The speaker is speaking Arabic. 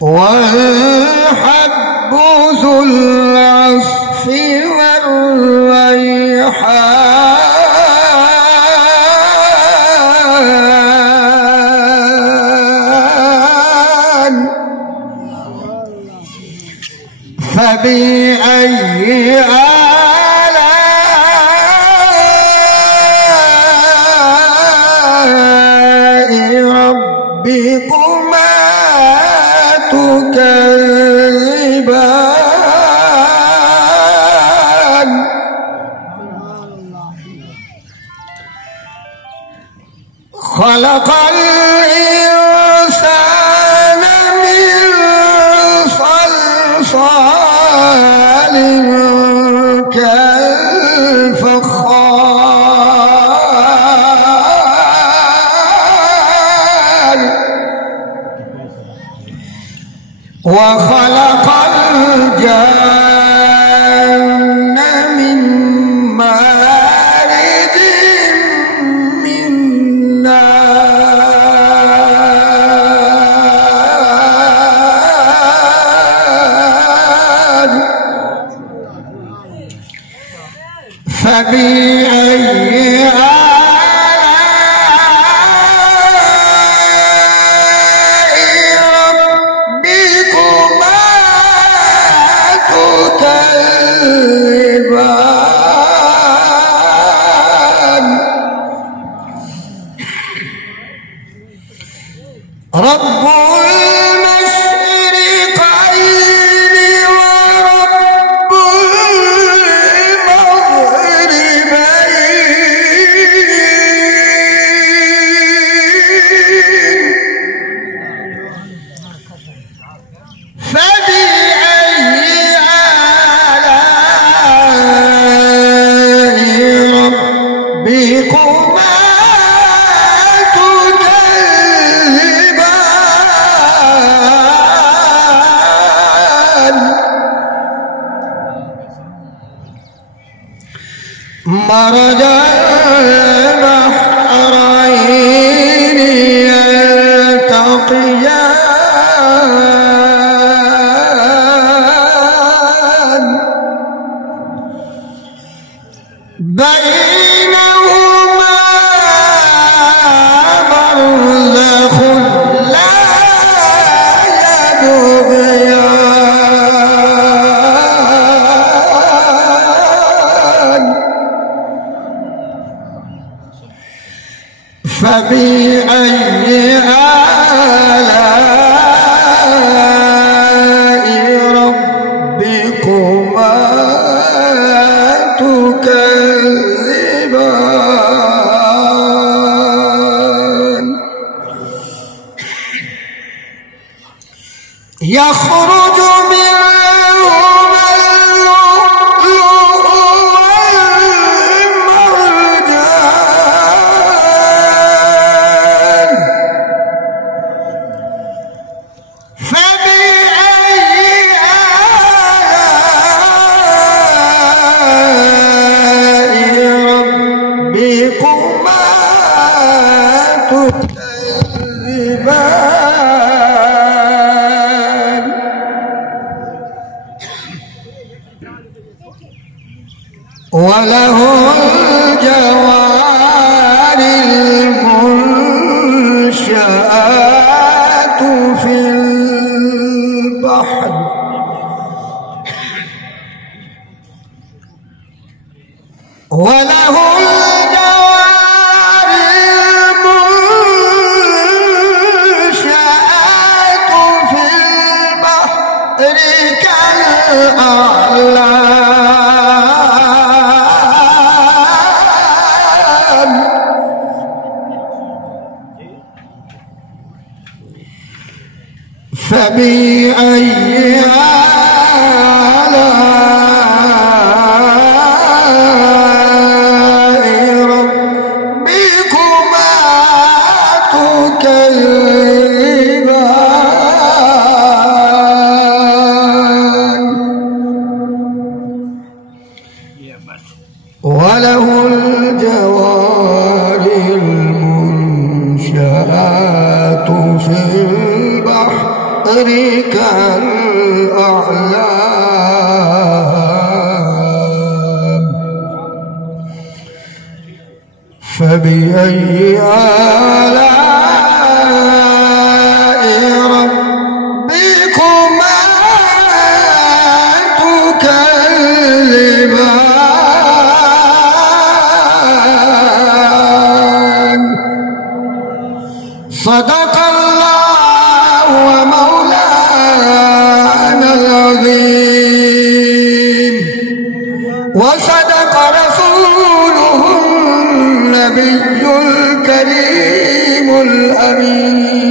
والحب ذو العصف والريحان فبأي آلاء ربكما تكذبان خلق الإنسان من صلصال كالفخار وخلق الجن من مارج من نار فبأي رب المشرقين ورب المغربين فبأي آلاء ربكما مرج البحرين يلتقيان بينهما برزخ لا يبغيان فبأي آلاء ربكما تكذبان يخرج منهما اللؤلؤ والمرجان فبأي آلاء ربكما تكذبان وله الجوار المنشآت في البحر وله الجوار المنشآت في البحر كالأعلام فبأي آلاء ربكما تكذبان وله الجوار المنشآت في البحر الأعلام فبأي آلاء ربكما تكذبان صدق الله ومولانا العظيم وصدق رسوله النبي الكريم الأمين